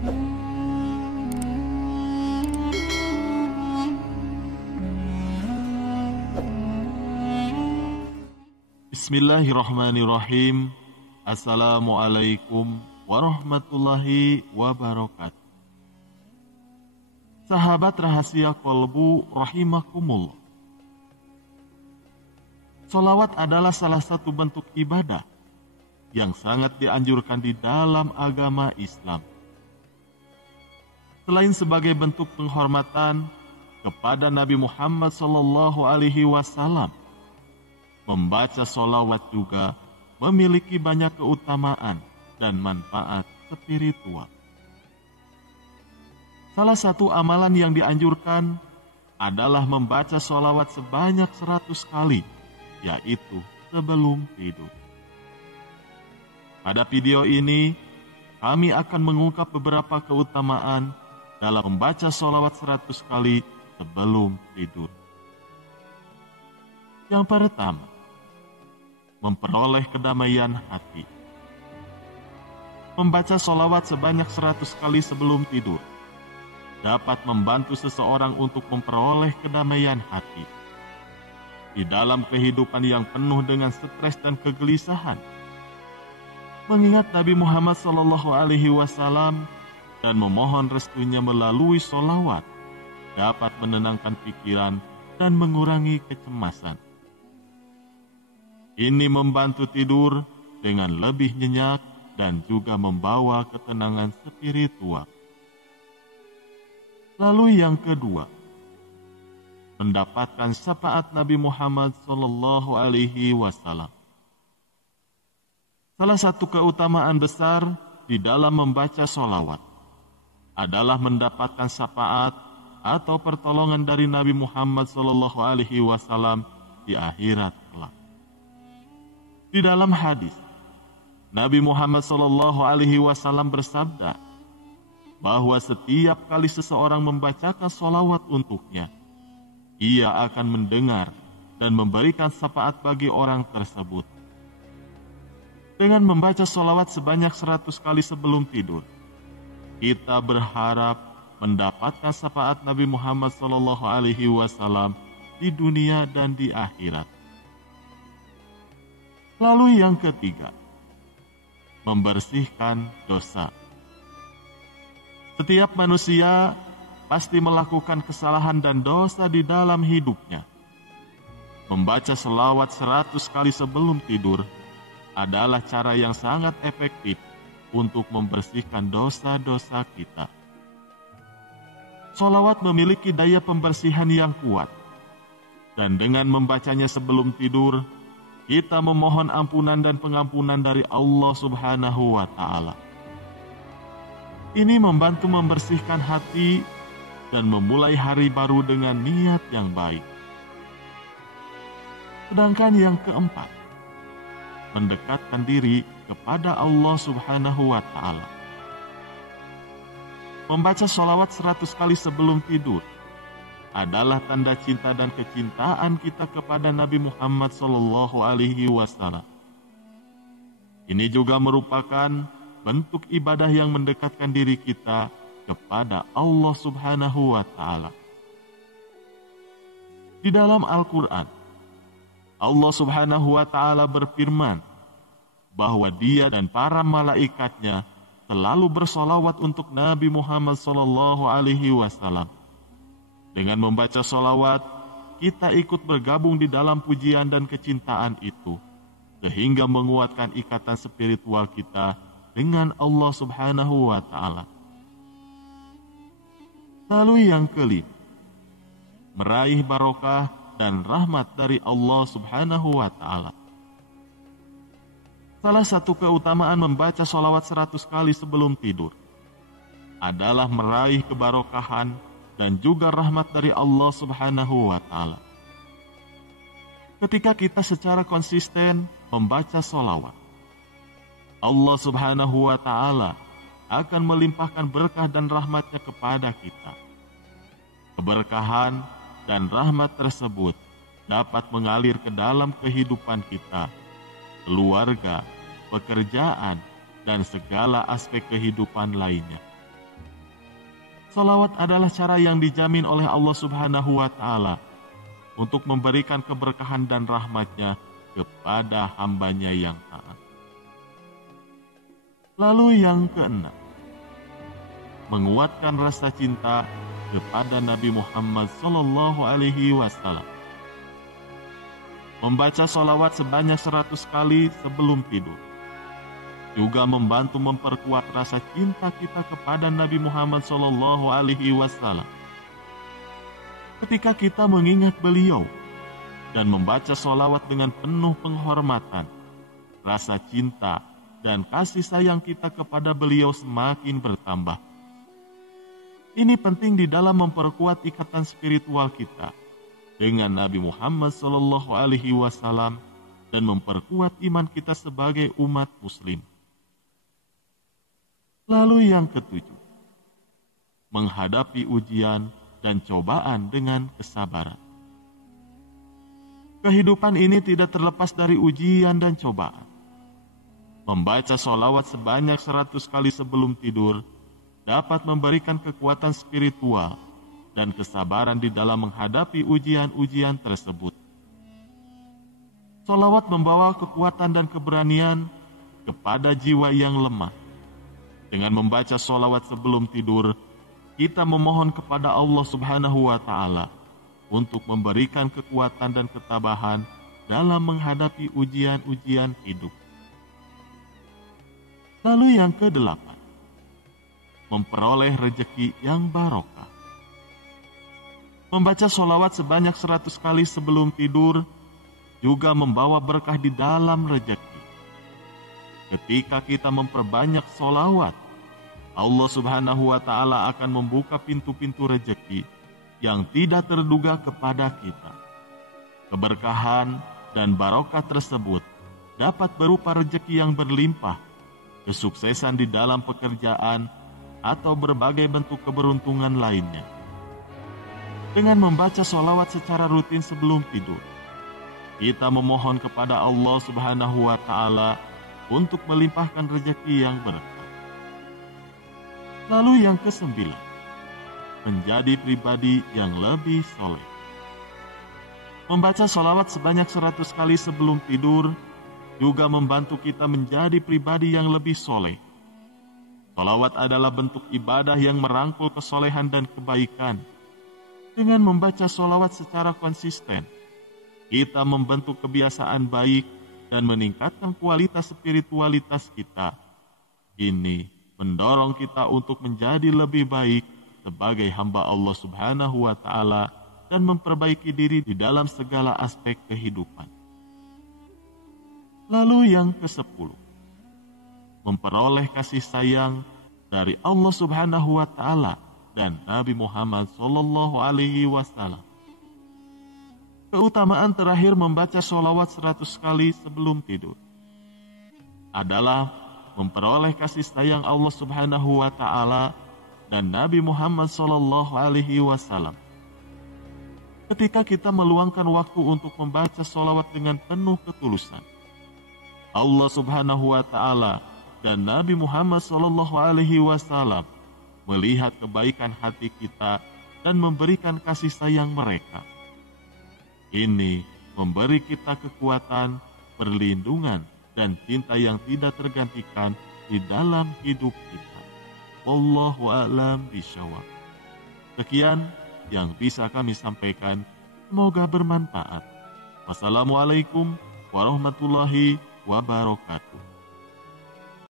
Bismillahirrahmanirrahim. Assalamualaikum warahmatullahi wabarakatuh. Sahabat rahasia kolbu rahimakumullah. Sholawat adalah salah satu bentuk ibadah yang sangat dianjurkan di dalam agama Islam. Selain sebagai bentuk penghormatan kepada Nabi Muhammad SAW, membaca sholawat juga memiliki banyak keutamaan dan manfaat spiritual. Salah satu amalan yang dianjurkan adalah membaca sholawat sebanyak 100 kali, yaitu sebelum tidur. Pada video ini, kami akan mengungkap beberapa keutamaan dalam membaca sholawat 100 kali sebelum tidur. Yang pertama, memperoleh kedamaian hati. Membaca sholawat sebanyak 100 kali sebelum tidur dapat membantu seseorang untuk memperoleh kedamaian hati. Di dalam kehidupan yang penuh dengan stres dan kegelisahan, mengingat Nabi Muhammad SAW dan memohon restunya melalui sholawat dapat menenangkan pikiran dan mengurangi kecemasan. Ini membantu tidur dengan lebih nyenyak dan juga membawa ketenangan spiritual. Lalu yang kedua, mendapatkan syafaat Nabi Muhammad SAW. Salah satu keutamaan besar di dalam membaca sholawat adalah mendapatkan syafaat atau pertolongan dari Nabi Muhammad SAW di akhirat kelak. Di dalam hadis, Nabi Muhammad SAW bersabda bahwa setiap kali seseorang membacakan sholawat untuknya, ia akan mendengar dan memberikan syafaat bagi orang tersebut. Dengan membaca sholawat sebanyak 100 kali sebelum tidur, kita berharap mendapatkan syafaat Nabi Muhammad SAW di dunia dan di akhirat. Lalu yang ketiga, membersihkan dosa. Setiap manusia pasti melakukan kesalahan dan dosa di dalam hidupnya. Membaca selawat 100 kali sebelum tidur adalah cara yang sangat efektif untuk membersihkan dosa-dosa kita. Selawat memiliki daya pembersihan yang kuat, dan dengan membacanya sebelum tidur, kita memohon ampunan dan pengampunan dari Allah Subhanahu wa Ta'ala. Ini membantu membersihkan hati dan memulai hari baru dengan niat yang baik. Sedangkan yang keempat, mendekatkan diri kepada Allah Subhanahu wa Ta'ala. Membaca sholawat 100 kali sebelum tidur adalah tanda cinta dan kecintaan kita kepada Nabi Muhammad SAW. Ini juga merupakan bentuk ibadah yang mendekatkan diri kita kepada Allah Subhanahu wa Ta'ala. Di dalam Al-Quran, Allah Subhanahu wa Ta'ala berfirman bahwa Dia dan para malaikatnya selalu bersolawat untuk Nabi Muhammad SAW. Dengan membaca sholawat, kita ikut bergabung di dalam pujian dan kecintaan itu, sehingga menguatkan ikatan spiritual kita dengan Allah Subhanahu wa Ta'ala. Lalu yang kelima, meraih barokah dan rahmat dari Allah Subhanahu wa Ta'ala. Salah satu keutamaan membaca sholawat 100 kali sebelum tidur adalah meraih kebarokahan dan juga rahmat dari Allah Subhanahu wa Ta'ala. Ketika kita secara konsisten membaca sholawat, Allah Subhanahu wa Ta'ala akan melimpahkan berkah dan rahmatnya kepada kita. Keberkahan dan rahmat tersebut dapat mengalir ke dalam kehidupan kita, keluarga, pekerjaan, dan segala aspek kehidupan lainnya. Sholawat adalah cara yang dijamin oleh Allah Subhanahu wa Ta'ala untuk memberikan keberkahan dan rahmat-Nya kepada hamba-Nya yang taat. Lalu yang keenam, menguatkan rasa cinta kepada Nabi Muhammad SAW. Membaca sholawat sebanyak 100 kali sebelum tidur juga membantu memperkuat rasa cinta kita kepada Nabi Muhammad SAW. Ketika kita mengingat beliau dan membaca sholawat dengan penuh penghormatan, rasa cinta dan kasih sayang kita kepada beliau semakin bertambah. Ini penting di dalam memperkuat ikatan spiritual kita dengan Nabi Muhammad SAW dan memperkuat iman kita sebagai umat Muslim. Lalu yang ketujuh, menghadapi ujian dan cobaan dengan kesabaran. Kehidupan ini tidak terlepas dari ujian dan cobaan. Membaca sholawat sebanyak 100 kali sebelum tidur dapat memberikan kekuatan spiritual dan kesabaran di dalam menghadapi ujian-ujian tersebut. Sholawat membawa kekuatan dan keberanian kepada jiwa yang lemah. Dengan membaca sholawat sebelum tidur, kita memohon kepada Allah Subhanahu wa Ta'ala untuk memberikan kekuatan dan ketabahan dalam menghadapi ujian-ujian hidup. Lalu yang kedelapan, memperoleh rejeki yang barokah. Membaca sholawat sebanyak 100 kali sebelum tidur juga membawa berkah di dalam rejeki. Ketika kita memperbanyak sholawat, Allah Subhanahu wa Ta'ala akan membuka pintu-pintu rejeki yang tidak terduga kepada kita. Keberkahan dan barokah tersebut dapat berupa rejeki yang berlimpah, kesuksesan di dalam pekerjaan, atau berbagai bentuk keberuntungan lainnya. Dengan membaca sholawat secara rutin sebelum tidur, kita memohon kepada Allah Subhanahu wa Ta'ala untuk melimpahkan rejeki yang berkah. Lalu yang kesembilan, menjadi pribadi yang lebih soleh. Membaca sholawat sebanyak 100 kali sebelum tidur juga membantu kita menjadi pribadi yang lebih soleh. Sholawat adalah bentuk ibadah yang merangkul kesolehan dan kebaikan. Dengan membaca sholawat secara konsisten, kita membentuk kebiasaan baik dan meningkatkan kualitas spiritualitas kita. Ini mendorong kita untuk menjadi lebih baik sebagai hamba Allah Subhanahu wa Ta'ala dan memperbaiki diri di dalam segala aspek kehidupan. Lalu yang ke-10, memperoleh kasih sayang dari Allah Subhanahu wa Ta'ala dan Nabi Muhammad SAW. Keutamaan terakhir membaca sholawat 100 kali sebelum tidur adalah memperoleh kasih sayang Allah Subhanahu wa Ta'ala dan Nabi Muhammad SAW. Ketika kita meluangkan waktu untuk membaca sholawat dengan penuh ketulusan, Allah Subhanahu wa Ta'ala dan Nabi Muhammad SAW melihat kebaikan hati kita dan memberikan kasih sayang mereka. Ini memberi kita kekuatan, perlindungan, dan cinta yang tidak tergantikan di dalam hidup kita. Wallahu a'lam bishawab. Sekian yang bisa kami sampaikan. Semoga bermanfaat. Wassalamualaikum warahmatullahi wabarakatuh.